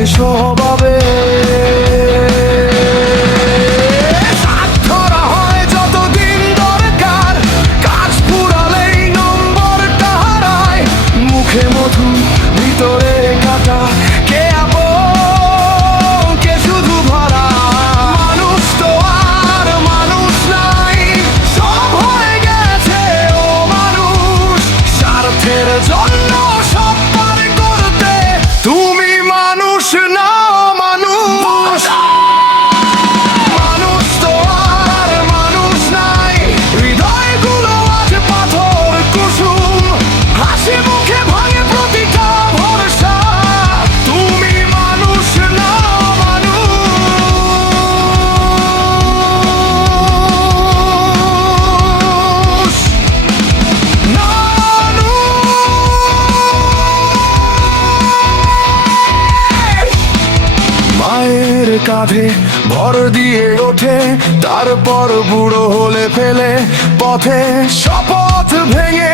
যায় স্বভাবে। ধরা হয় যতদিন দরকার, কাজ পুরালেই নম্বরটা হারায়। মুখে মধু ভিতরে কাটা, কে আপন কে শুধু ভরা। মানুষ তো আর মানুষ নাই, সব হয়ে গেছে ও মানুষ। স্বার্থের জন্য সব পার করতে তুমি মানুষ না মানুষ। মানুষ তো আর মানুষ নাই, হৃদয়গুলো আজ পাথর কুসুম। হাসি মুখে ভাঙে প্রতিটা ভরসা, তুমি মানুষ না মানুষ। না মায়ের কাঁধে ভর দিয়ে ওঠে, তারপর বুড়ো হলে ফেলে পথে। শপথ ভেঙে